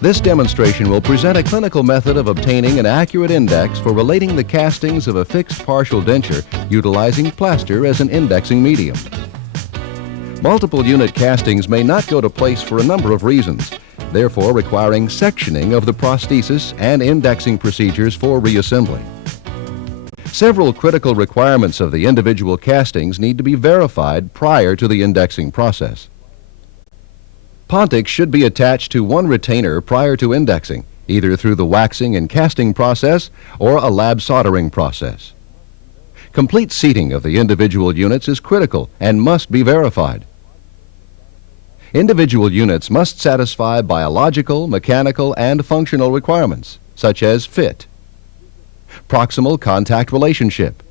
This demonstration will present a clinical method of obtaining an accurate index for relating the castings of a fixed partial denture utilizing plaster as an indexing medium. Multiple unit castings may not go to place for a number of reasons, therefore requiring sectioning of the prosthesis and indexing procedures for reassembly. Several critical requirements of the individual castings need to be verified prior to the indexing process. Pontics should be attached to one retainer prior to indexing, either through the waxing and casting process or a lab soldering process. Complete seating of the individual units is critical and must be verified. Individual units must satisfy biological, mechanical, and functional requirements, such as fit, proximal contact relationship,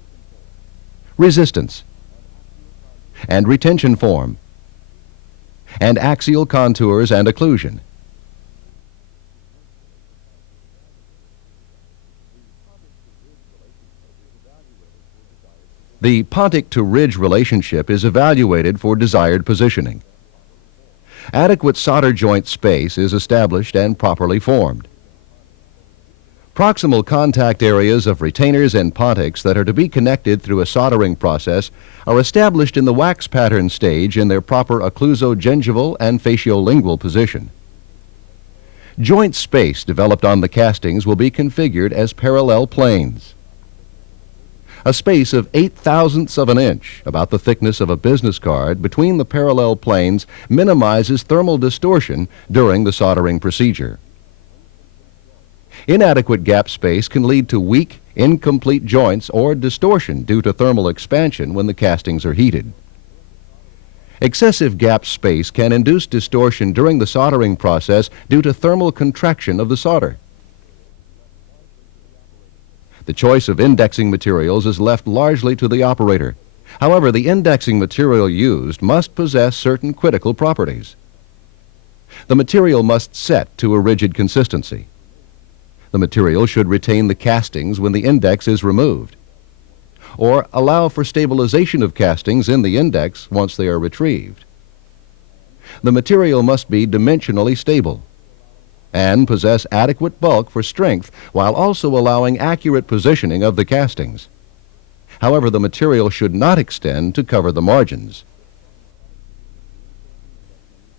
resistance, and retention form, and axial contours and occlusion. The pontic to ridge relationship is evaluated for desired positioning. Adequate solder joint space is established and properly formed. Proximal contact areas of retainers and pontics that are to be connected through a soldering process are established in the wax pattern stage in their proper occlusogingival and faciolingual position. Joint space developed on the castings will be configured as parallel planes. A space of 0.008 of an inch, about the thickness of a business card, between the parallel planes minimizes thermal distortion during the soldering procedure. Inadequate gap space can lead to weak, incomplete joints or distortion due to thermal expansion when the castings are heated. Excessive gap space can induce distortion during the soldering process due to thermal contraction of the solder. The choice of indexing materials is left largely to the operator. However, the indexing material used must possess certain critical properties. The material must set to a rigid consistency. The material should retain the castings when the index is removed, or allow for stabilization of castings in the index once they are retrieved. The material must be dimensionally stable and possess adequate bulk for strength while also allowing accurate positioning of the castings. However, the material should not extend to cover the margins.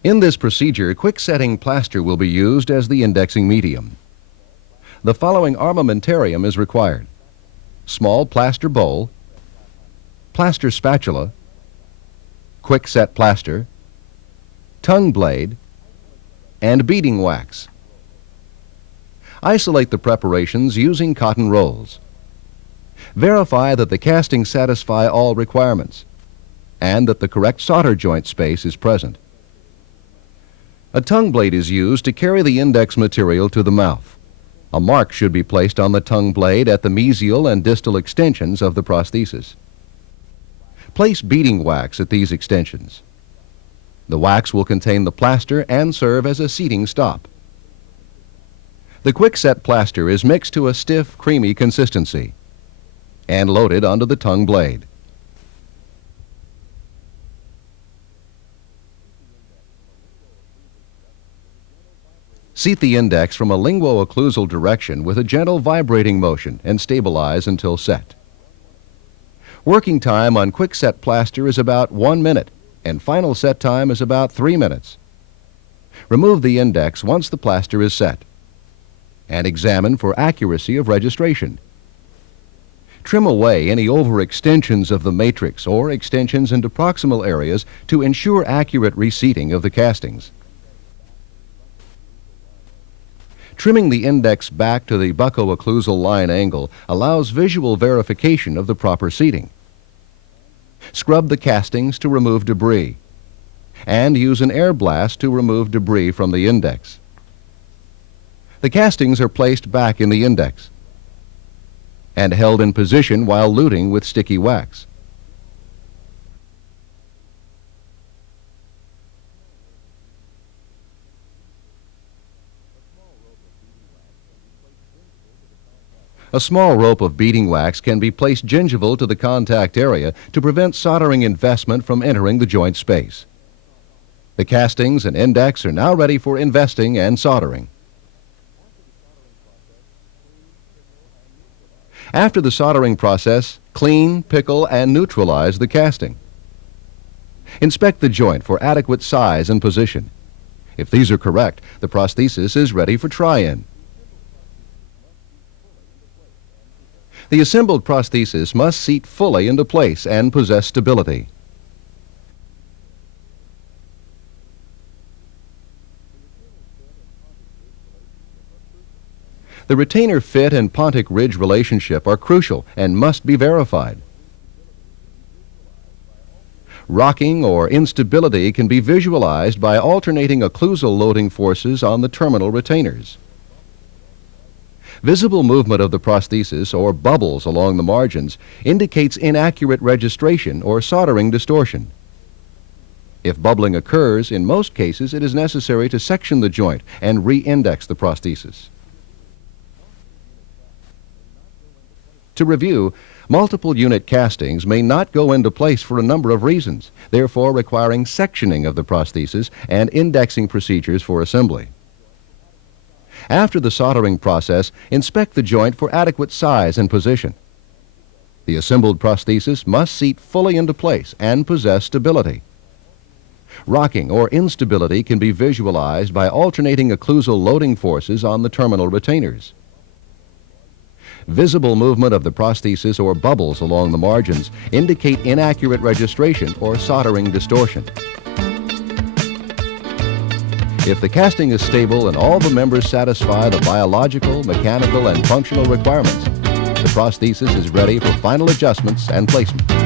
In this procedure, quick-setting plaster will be used as the indexing medium. The following armamentarium is required: small plaster bowl, plaster spatula, quick-set plaster, tongue blade, and beading wax. Isolate the preparations using cotton rolls. Verify that the castings satisfy all requirements and that the correct solder joint space is present. A tongue blade is used to carry the index material to the mouth. A mark should be placed on the tongue blade at the mesial and distal extensions of the prosthesis. Place beading wax at these extensions. The wax will contain the plaster and serve as a seating stop. The quick-set plaster is mixed to a stiff, creamy consistency and loaded onto the tongue blade. Seat the index from a linguo-occlusal direction with a gentle vibrating motion and stabilize until set. Working time on quick-set plaster is about 1 minute, and final set time is about 3 minutes. Remove the index once the plaster is set, and examine for accuracy of registration. Trim away any overextensions of the matrix or extensions into proximal areas to ensure accurate reseating of the castings. Trimming the index back to the bucco-occlusal line angle allows visual verification of the proper seating. Scrub the castings to remove debris, and use an air blast to remove debris from the index. The castings are placed back in the index and held in position while luting with sticky wax. A small rope of beading wax can be placed gingival to the contact area to prevent soldering investment from entering the joint space. The castings and index are now ready for investing and soldering. After the soldering process, clean, pickle, and neutralize the casting. Inspect the joint for adequate size and position. If these are correct, the prosthesis is ready for try-in. The assembled prosthesis must seat fully into place and possess stability. The retainer fit and pontic ridge relationship are crucial and must be verified. Rocking or instability can be visualized by alternating occlusal loading forces on the terminal retainers. Visible movement of the prosthesis or bubbles along the margins indicates inaccurate registration or soldering distortion. If bubbling occurs, in most cases it is necessary to section the joint and re-index the prosthesis. To review, multiple unit castings may not go into place for a number of reasons, therefore requiring sectioning of the prosthesis and indexing procedures for assembly. After the soldering process, inspect the joint for adequate size and position. The assembled prosthesis must seat fully into place and possess stability. Rocking or instability can be visualized by alternating occlusal loading forces on the terminal retainers. Visible movement of the prosthesis or bubbles along the margins indicate inaccurate registration or soldering distortion. If the casting is stable and all the members satisfy the biological, mechanical, and functional requirements, the prosthesis is ready for final adjustments and placement.